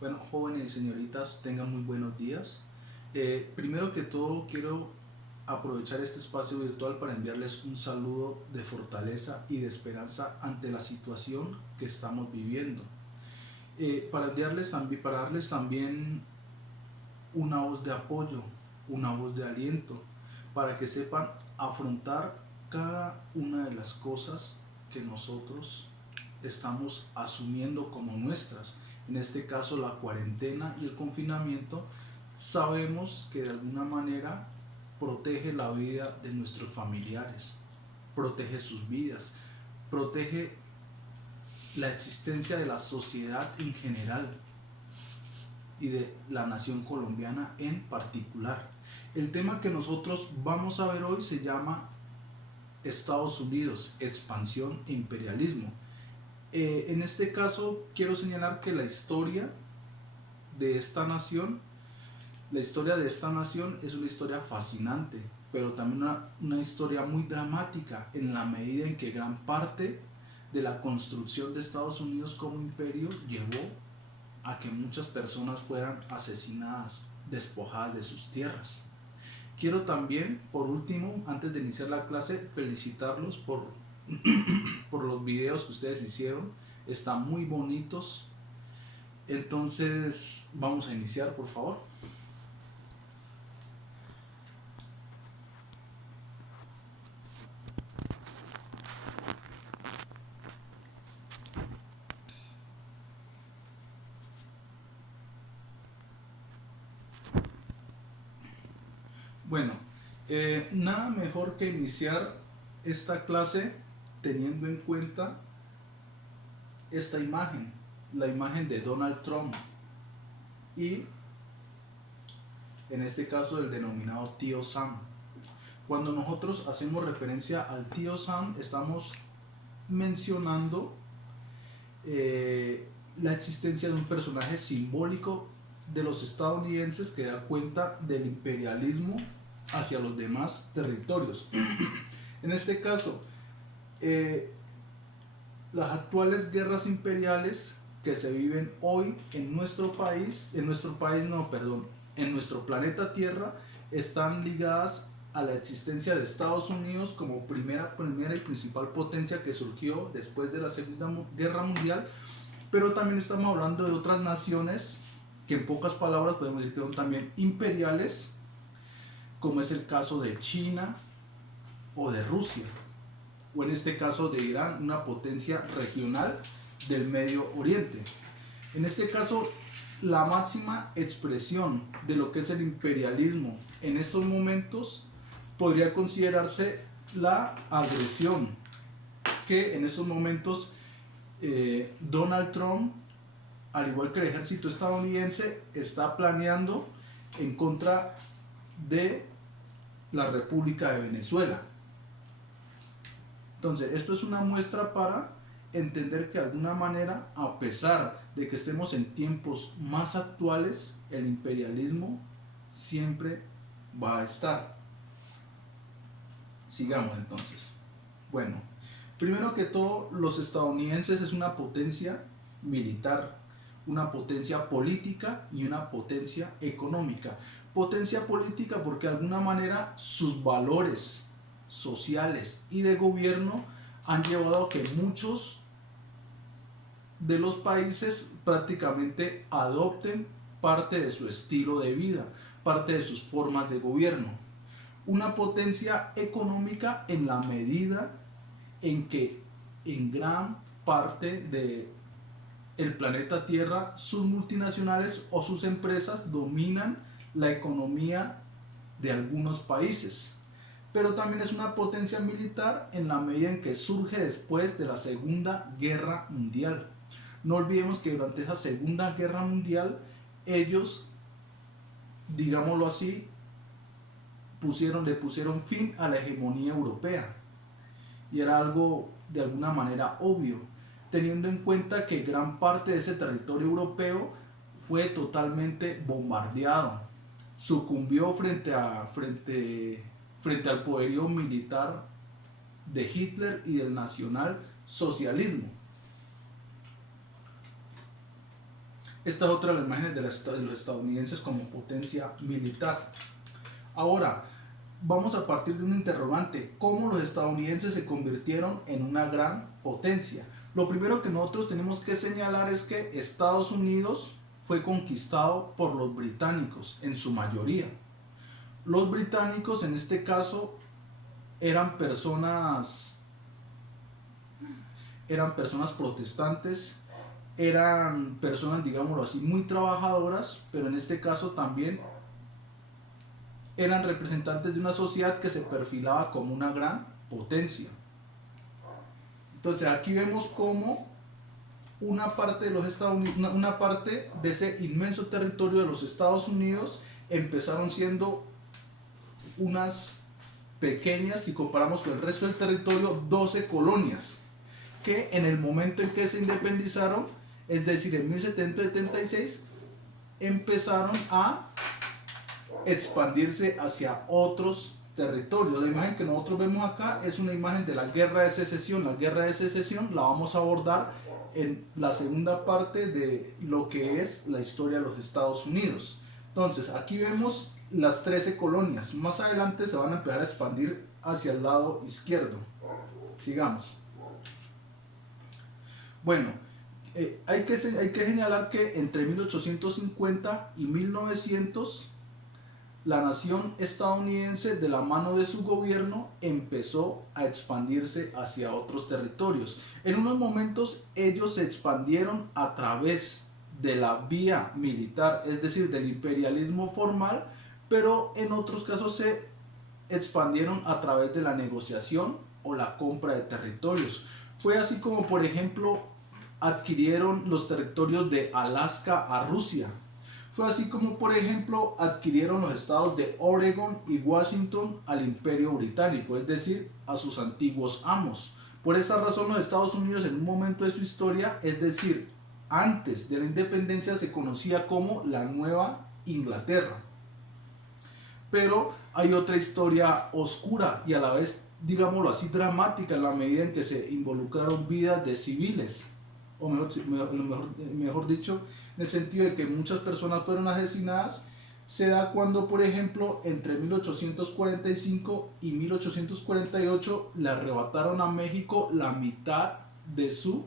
Bueno, jóvenes y señoritas, tengan muy buenos días. Primero que todo, quiero aprovechar este espacio virtual para enviarles un saludo de fortaleza y de esperanza ante la situación que estamos viviendo. Para darles también una voz de apoyo, una voz de aliento, para que sepan afrontar cada una de las cosas que nosotros estamos asumiendo como nuestras. En este caso, la cuarentena y el confinamiento, sabemos que de alguna manera protege la vida de nuestros familiares, protege sus vidas, protege la existencia de la sociedad en general y de la nación colombiana en particular. El tema que nosotros vamos a ver hoy se llama Estados Unidos, expansión e imperialismo. En este caso quiero señalar que de esta nación, la historia de esta nación es una historia fascinante, pero también una historia muy dramática en la medida en que gran parte de la construcción de Estados Unidos como imperio llevó a que muchas personas fueran asesinadas, despojadas de sus tierras. Quiero también, por último, antes de iniciar la clase, felicitarlos por los videos que ustedes hicieron. Están muy bonitos. Entonces, vamos a iniciar, por favor. Bueno, nada mejor que iniciar esta clase teniendo en cuenta esta imagen, la imagen de Donald Trump y en este caso el denominado tío Sam. Cuando nosotros hacemos referencia al tío Sam, estamos mencionando la existencia de un personaje simbólico de los estadounidenses que da cuenta del imperialismo hacia los demás territorios. En este caso, eh, las actuales guerras imperiales que se viven hoy en nuestro país, en nuestro planeta Tierra, están ligadas a la existencia de Estados Unidos como primera y principal potencia que surgió después de la Segunda Guerra Mundial, pero también estamos hablando de otras naciones que en pocas palabras podemos decir que son también imperiales, como es el caso de China o de Rusia, o en este caso de Irán, una potencia regional del Medio Oriente. En este caso, la máxima expresión de lo que es el imperialismo en estos momentos podría considerarse la agresión que en estos momentos Donald Trump, al igual que el ejército estadounidense, está planeando en contra de la República de Venezuela. Entonces, esto es una muestra para entender que de alguna manera, a pesar de que estemos en tiempos más actuales, el imperialismo siempre va a estar. Sigamos entonces. Bueno, primero que todo, los estadounidenses es una potencia militar, una potencia política y una potencia económica. Potencia política porque de alguna manera sus valores sociales y de gobierno han llevado a que muchos de los países prácticamente adopten parte de su estilo de vida, parte de sus formas de gobierno. Una potencia económica en la medida en que en gran parte de el planeta Tierra sus multinacionales o sus empresas dominan la economía de algunos países, pero también es una potencia militar en la medida en que surge después de la Segunda Guerra Mundial. No olvidemos que durante esa Segunda Guerra Mundial ellos, digámoslo así, le pusieron fin a la hegemonía europea, y era algo de alguna manera obvio, teniendo en cuenta que gran parte de ese territorio europeo fue totalmente bombardeado, sucumbió frente al poderío militar de Hitler y del nacionalsocialismo. Esta es otra de las imágenes de los estadounidenses como potencia militar. Ahora, vamos a partir de un interrogante: ¿cómo los estadounidenses se convirtieron en una gran potencia? Lo primero que nosotros tenemos que señalar es que Estados Unidos fue conquistado por los británicos en su mayoría. Los británicos en este caso eran personas protestantes, eran personas, digámoslo así, muy trabajadoras, pero en este caso también eran representantes de una sociedad que se perfilaba como una gran potencia. Entonces aquí vemos cómo una parte de los Estados Unidos, una parte de ese inmenso territorio de los Estados Unidos empezaron siendo unas pequeñas, si comparamos con el resto del territorio, 12 colonias, que en el momento en que se independizaron, es decir, en 1776, empezaron a expandirse hacia otros territorios. La imagen que nosotros vemos acá es una imagen de la Guerra de Secesión. La Guerra de Secesión la vamos a abordar en la segunda parte de lo que es la historia de los Estados Unidos. Entonces, aquí vemos las 13 colonias. Más adelante se van a empezar a expandir hacia el lado izquierdo. Sigamos. Bueno, hay que señalar que entre 1850 y 1900 la nación estadounidense, de la mano de su gobierno, empezó a expandirse hacia otros territorios. En unos momentos ellos se expandieron a través de la vía militar, es decir, del imperialismo formal, pero en otros casos se expandieron a través de la negociación o la compra de territorios. Fue así como, por ejemplo, adquirieron los territorios de Alaska a Rusia. Fue así como, por ejemplo, adquirieron los estados de Oregon y Washington al Imperio Británico, es decir, a sus antiguos amos. Por esa razón, los Estados Unidos, en un momento de su historia, es decir, antes de la independencia, se conocía como la Nueva Inglaterra. Pero hay otra historia oscura y a la vez, digámoslo así, dramática, en la medida en que se involucraron vidas de civiles, o mejor dicho, en el sentido de que muchas personas fueron asesinadas. Se da cuando, por ejemplo, entre 1845 y 1848 le arrebataron a México la mitad de su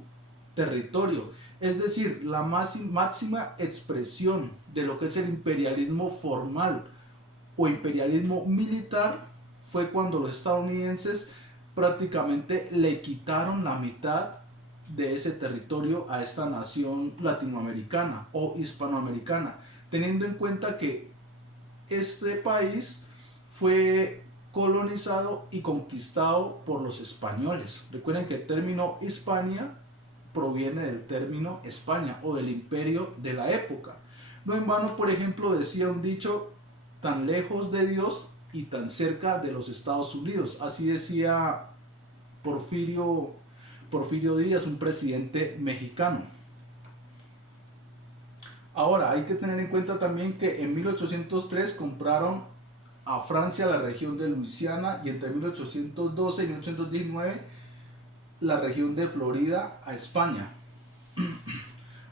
territorio. Es decir, la máxima expresión de lo que es el imperialismo formal o imperialismo militar fue cuando los estadounidenses prácticamente le quitaron la mitad de ese territorio a esta nación latinoamericana o hispanoamericana, teniendo en cuenta que este país fue colonizado y conquistado por los españoles. Recuerden que el término Hispania proviene del término España o del imperio de la época. No en vano, por ejemplo, decía un dicho: tan lejos de Dios y tan cerca de los Estados Unidos. Así decía Porfirio Díaz, un presidente mexicano. Ahora, hay que tener en cuenta también que en 1803 compraron a Francia la región de Luisiana, y entre 1812 y 1819 la región de Florida a España.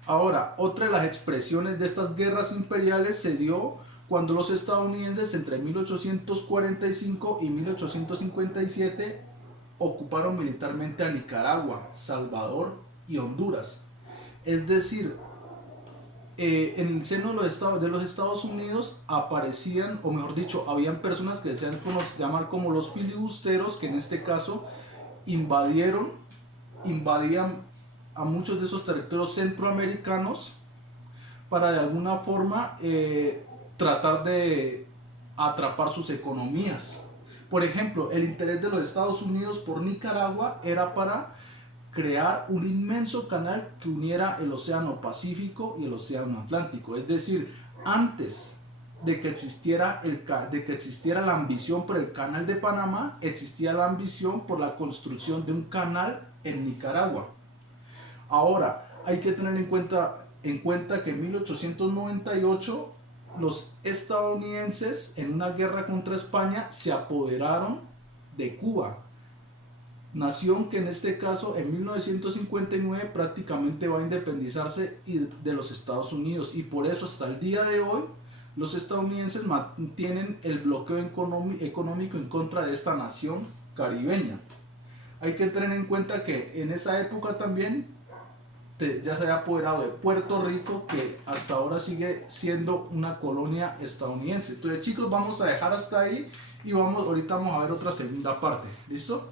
Ahora, otra de las expresiones de estas guerras imperiales se dio cuando los estadounidenses, entre 1845 y 1857, ocuparon militarmente a Nicaragua, Salvador y Honduras. Es decir, en el seno de los Estados Unidos aparecían, o mejor dicho, habían personas que se llaman como los filibusteros, que en este caso invadían a muchos de esos territorios centroamericanos para de alguna forma tratar de atrapar sus economías. Por ejemplo, el interés de los Estados Unidos por Nicaragua era para crear un inmenso canal que uniera el Océano Pacífico y el Océano Atlántico. Es decir, antes de que existiera la ambición por el Canal de Panamá, existía la ambición por la construcción de un canal en Nicaragua. Ahora, hay que tener en cuenta que en 1898 los estadounidenses, en una guerra contra España, se apoderaron de Cuba. nación que en este caso en 1959 prácticamente va a independizarse de los Estados Unidos, y por eso hasta el día de hoy los estadounidenses mantienen el bloqueo económico en contra de esta nación caribeña. Hay que tener en cuenta que en esa época también ya se había apoderado de Puerto Rico, que hasta ahora sigue siendo una colonia estadounidense. Entonces, chicos, vamos a dejar hasta ahí y ahorita vamos a ver otra segunda parte. ¿Listo?